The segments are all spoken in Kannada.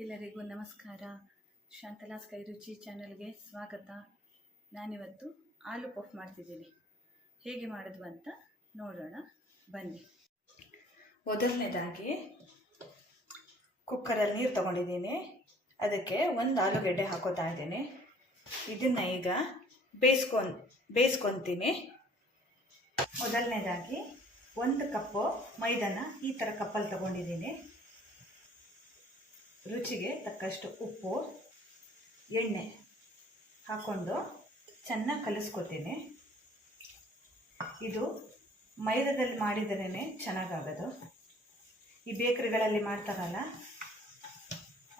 ಎಲ್ಲರಿಗೂ ನಮಸ್ಕಾರ. ಶಾಂತಲಾಸ್ ಕೈರುಚಿ ಚಾನಲ್ಗೆ ಸ್ವಾಗತ. ನಾನಿವತ್ತು ಆಲೂ ಪಫ್ ಮಾಡ್ತಿದ್ದೀನಿ. ಹೇಗೆ ಮಾಡೋದು ಅಂತ ನೋಡೋಣ. ಬನ್ನಿ. ಮೊದಲನೇದಾಗಿ ಕುಕ್ಕರಲ್ಲಿ ನೀರು ತಗೊಂಡಿದ್ದೀನಿ. ಅದಕ್ಕೆ ಒಂದು ಆಲೂಗೆಡ್ಡೆ ಹಾಕೋತಾ ಇದ್ದೀನಿ. ಇದನ್ನು ಈಗ ಬೇಯಿಸ್ಕೊನ್, ಬೇಯಿಸ್ಕೊತೀನಿ. ಮೊದಲನೇದಾಗಿ ಒಂದು ಕಪ್ಪು ಮೈದಾನ ಈ ಥರ ಕಪ್ಪಲ್ಲಿ ತಗೊಂಡಿದ್ದೀನಿ. ರುಚಿಗೆ ತಕ್ಕಷ್ಟು ಉಪ್ಪು, ಎಣ್ಣೆ ಹಾಕ್ಕೊಂಡು ಚೆನ್ನಾಗಿ ಕಲಿಸ್ಕೊತೀನಿ. ಇದು ಮೈದಾದಲ್ಲಿ ಮಾಡಿದ್ರೇ ಚೆನ್ನಾಗಾಗೋದು. ಈ ಬೇಕ್ರಿಗಳಲ್ಲಿ ಮಾಡ್ತಾರಲ್ಲ,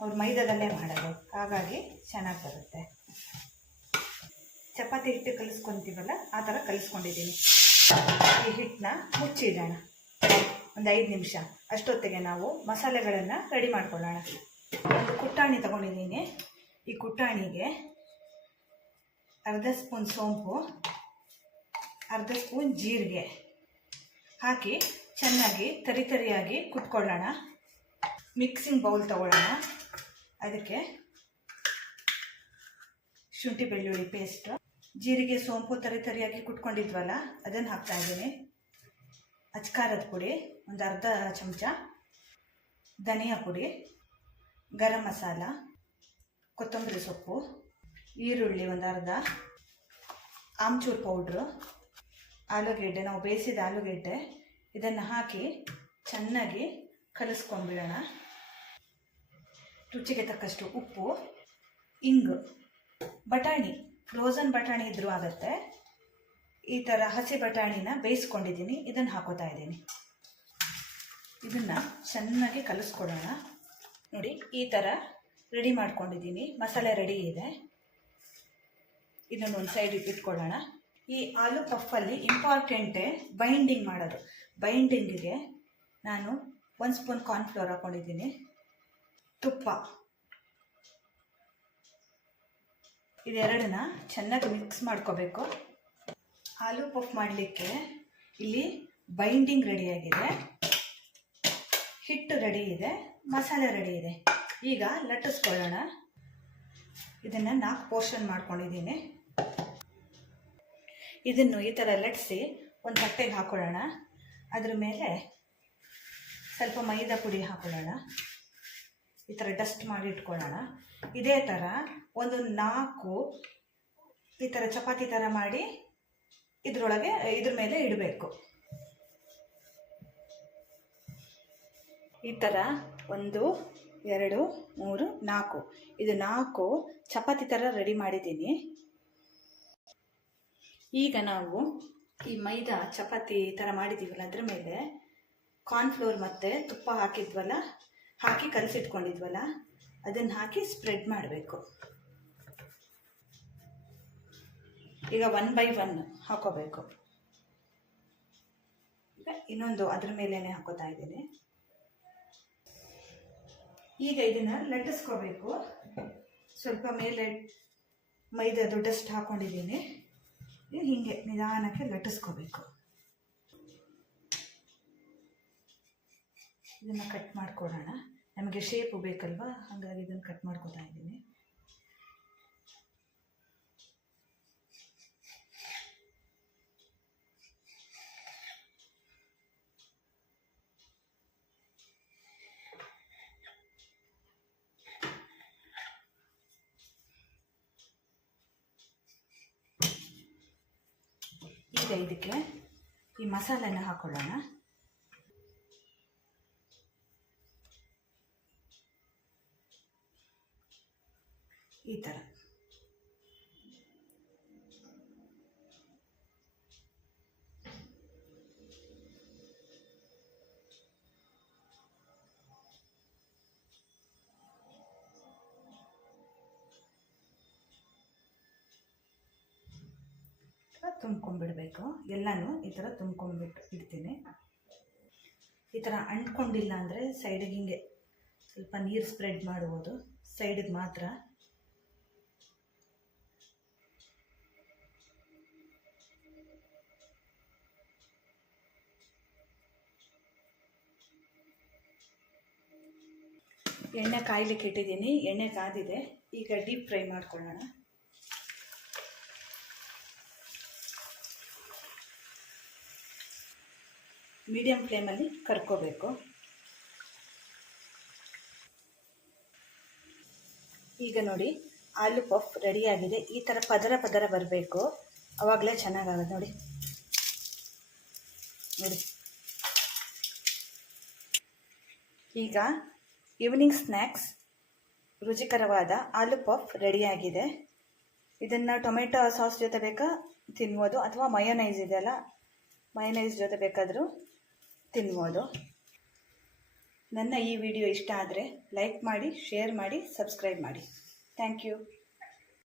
ಅವ್ರು ಮೈದಾದಲ್ಲೇ ಮಾಡೋದು. ಹಾಗಾಗಿ ಚೆನ್ನಾಗಿ ಬರುತ್ತೆ. ಚಪಾತಿ ಹಿಟ್ಟು ಕಲಿಸ್ಕೊತೀವಲ್ಲ, ಆ ಥರ ಕಲಿಸ್ಕೊಂಡಿದ್ದೀನಿ. ಈ ಹಿಟ್ಟನ್ನ ಮುಚ್ಚಿಡೋಣ. ಒಂದು ಐದು ನಿಮಿಷ. ಅಷ್ಟೊತ್ತಿಗೆ ನಾವು ಮಸಾಲೆಗಳನ್ನು ರೆಡಿ ಮಾಡ್ಕೊಳ್ಳೋಣ. ಒಂದು ಕುಟ್ಟಾಣಿ ತಗೊಂಡಿದ್ದೀನಿ. ಈ ಕುಟ್ಟಾಣಿಗೆ ಅರ್ಧ ಸ್ಪೂನ್ ಸೋಂಪು, ಅರ್ಧ ಸ್ಪೂನ್ ಜೀರಿಗೆ ಹಾಕಿ ಚೆನ್ನಾಗಿ ತರಿ ತರಿಯಾಗಿ ಕುಟ್ಕೊಳ್ಳೋಣ. ಮಿಕ್ಸಿಂಗ್ ಬೌಲ್ ತಗೊಳ್ಳೋಣ. ಅದಕ್ಕೆ ಶುಂಠಿ ಬೆಳ್ಳುಳ್ಳಿ ಪೇಸ್ಟು. ಜೀರಿಗೆ ಸೋಂಪು ತರಿ ತರಿಯಾಗಿ ಕುಟ್ಕೊಂಡಿದ್ವಲ್ಲ, ಅದನ್ನು ಹಾಕ್ತಾ ಇದ್ದೀನಿ. ಅಚ್ಕಾರದ ಪುಡಿ, ಒಂದು ಅರ್ಧ ಚಮಚ. ಧನಿಯಾ ಪುಡಿ ಗರಂ ಮಸಾಲ, ಕೊತ್ತಂಬರಿ ಸೊಪ್ಪು, ಈರುಳ್ಳಿ ಒಂದು ಅರ್ಧ, ಆಮ್ಚೂರ್ ಪೌಡ್ರು, ಆಲೂಗೆಡ್ಡೆ. ನಾವು ಬೇಯಿಸಿದ ಆಲೂಗೆಡ್ಡೆ ಇದನ್ನು ಹಾಕಿ ಚೆನ್ನಾಗಿ ಕಲಿಸ್ಕೊಂಡ್ಬಿಡೋಣ. ರುಚಿಗೆ ತಕ್ಕಷ್ಟು ಉಪ್ಪು, ಇಂಗು, ಬಟಾಣಿ. ಫ್ರೋಸನ್ ಬಟಾಣಿ ಇದ್ರೂ ಆಗುತ್ತೆ. ಈ ಥರ ಹಸಿ ಬಟಾಣಿನ ಬೇಯಿಸ್ಕೊಂಡಿದ್ದೀನಿ. ಇದನ್ನು ಹಾಕೋತಾ ಇದ್ದೀನಿ. ಇದನ್ನು ಚೆನ್ನಾಗಿ ಕಲಿಸ್ಕೊಡೋಣ. ನೋಡಿ, ಈ ಥರ ರೆಡಿ ಮಾಡ್ಕೊಂಡಿದ್ದೀನಿ. ಮಸಾಲೆ ರೆಡಿ ಇದೆ. ಇದನ್ನು ಒಂದು ಸೈಡ್ ಇಟ್ಕೊಳ್ಳೋಣ. ಈ ಆಲೂ ಪಫಲ್ಲಿ ಇಂಪಾರ್ಟೆಂಟೇ ಬೈಂಡಿಂಗ್ ಮಾಡೋದು. ಬೈಂಡಿಂಗಿಗೆ ನಾನು ಒಂದು ಸ್ಪೂನ್ ಕಾರ್ನ್ಫ್ಲೋರ್ ಹಾಕ್ಕೊಂಡಿದ್ದೀನಿ ತುಪ್ಪ. ಇದೆರಡನ್ನ ಚೆನ್ನಾಗಿ ಮಿಕ್ಸ್ ಮಾಡ್ಕೋಬೇಕು. ಆಲೂ ಪಫ್ ಮಾಡಲಿಕ್ಕೆ ಇಲ್ಲಿ ಬೈಂಡಿಂಗ್ ರೆಡಿಯಾಗಿದೆ ಹಿಟ್ಟು ರೆಡಿ ಇದೆ, ಮಸಾಲೆ ರೆಡಿ ಇದೆ. ಈಗ ಲಟ್ಟಿಸ್ಕೊಳ್ಳೋಣ. ಇದನ್ನು ನಾಲ್ಕು ಪೋರ್ಷನ್ ಮಾಡ್ಕೊಂಡಿದ್ದೀನಿ. ಇದನ್ನು ಈ ಥರ ಲಟ್ಟಿಸಿ ಒಂದು ತಟ್ಟೆಗೆ ಹಾಕೊಳ್ಳೋಣ. ಅದ್ರ ಮೇಲೆ ಸ್ವಲ್ಪ ಮೈದಾ ಪುಡಿ ಹಾಕೊಳ್ಳೋಣ. ಈ ಥರ ಡಸ್ಟ್ ಮಾಡಿ ಇಟ್ಕೊಳ್ಳೋಣ. ಇದೇ ಥರ ಒಂದು ನಾಲ್ಕು ಈ ಥರ ಚಪಾತಿ ಥರ ಮಾಡಿ ಇದರೊಳಗೆ, ಇದ್ರ ಮೇಲೆ ಇಡಬೇಕು. ಈ ಥರ ಒಂದು, ಎರಡು, ಮೂರು, ನಾಲ್ಕು. ಇದು ನಾಲ್ಕು ಚಪಾತಿ ಥರ ರೆಡಿ ಮಾಡಿದ್ದೀನಿ. ಈಗ ನಾವು ಈ ಮೈದಾ ಚಪಾತಿ ಥರ ಮಾಡಿದ್ದೀವಲ್ಲ ಅದ್ರ ಮೇಲೆ ಕಾರ್ನ್ಫ್ಲೋರ್ ಮತ್ತು ತುಪ್ಪ ಹಾಕಿದ್ವಲ್ಲ, ಹಾಕಿ ಕಲಸಿಟ್ಕೊಂಡಿದ್ವಲ್ಲ, ಅದನ್ನು ಹಾಕಿ ಸ್ಪ್ರೆಡ್ ಮಾಡಬೇಕು. ಈಗ ಒನ್ ಬೈ ಒನ್ ಹಾಕೋಬೇಕು. ಈಗ ಇನ್ನೊಂದು ಅದ್ರ ಮೇಲೇ ಹಾಕೋತಾ ಇದ್ದೀನಿ. ಈಗ ಇದನ್ನು ಲಟ್ಟಿಸ್ಕೋಬೇಕು. ಸ್ವಲ್ಪ ಮೇಲೆ ಮೈದಾ ಡಸ್ಟ್ ಹಾಕ್ಕೊಂಡಿದ್ದೀನಿ ಹೀಗೆ ನಿಧಾನಕ್ಕೆ ಲಟ್ಟಿಸ್ಕೋಬೇಕು. ಇದನ್ನು ಕಟ್ ಮಾಡ್ಕೊಡೋಣ. ನಮಗೆ ಶೇಪು ಬೇಕಲ್ವಾ? ಹಾಗಾಗಿ ಇದನ್ನು ಕಟ್ ಮಾಡ್ಕೊತಾ ಇದ್ದೀನಿ. ಇದಕ್ಕೆ ಈ ಮಸಾಲೆನ ಹಾಕೊಳ್ಳೋಣ. ಈ ಥರ ತುಂಬ್ಕೊಂಡ್ಬಿಡ್ಬೇಕು. ಎಲ್ಲನೂ ಈ ಥರ ತುಂಬ್ಕೊಂಡ್ಬಿಟ್ಟು ಇಡ್ತೀನಿ. ಈ ಥರ ಅಂಟ್ಕೊಂಡಿಲ್ಲ ಅಂದರೆ ಸೈಡಿಗೆ ಹಿಂಗೆ ಸ್ವಲ್ಪ ನೀರು ಸ್ಪ್ರೆಡ್ ಮಾಡುವುದು ಸೈಡಿಗೆ ಮಾತ್ರ. ಎಣ್ಣೆ ಕಾಯ್ಲಿಕ್ಕೆ ಇಟ್ಟಿದ್ದೀನಿ. ಎಣ್ಣೆ ಕಾದಿದೆ. ಈಗ ಡೀಪ್ ಫ್ರೈ ಮಾಡ್ಕೊಳ್ಳೋಣ. ಮೀಡಿಯಂ ಫ್ಲೇಮಲ್ಲಿ ಕರ್ಕೋಬೇಕು. ಈಗ ನೋಡಿ, ಆಲೂ ಪಫ್ ರೆಡಿಯಾಗಿದೆ. ಈ ಥರ ಪದರ ಪದರ ಬರಬೇಕು. ಅವಾಗಲೇ ಚೆನ್ನಾಗಾಗುತ್ತೆ. ನೋಡಿ. ನೋಡಿ. ಈಗ ಈವ್ನಿಂಗ್ ಸ್ನ್ಯಾಕ್ಸ್ ರುಚಿಕರವಾದ ಆಲೂ ಪಫ್ ರೆಡಿಯಾಗಿದೆ. ಇದನ್ನು ಟೊಮೆಟೊ ಸಾಸ್ ಜೊತೆ ಬೇಕಾ? ತಿನ್ಬೋದು. ಅಥವಾ ಮಯೋನೈಸ್ ಇದೆಯಲ್ಲ? ಮಯೋನೈಸ್ ಜೊತೆ ಬೇಕಾದರೂ ತಿನ್ಬೋದು. ನನ್ನ ಈ ವಿಡಿಯೋ ಇಷ್ಟ ಆದರೆ ಲೈಕ್ ಮಾಡಿ ಶೇರ್ ಮಾಡಿ ಸಬ್ಸ್ಕ್ರೈಬ್ ಮಾಡಿ. Thank you.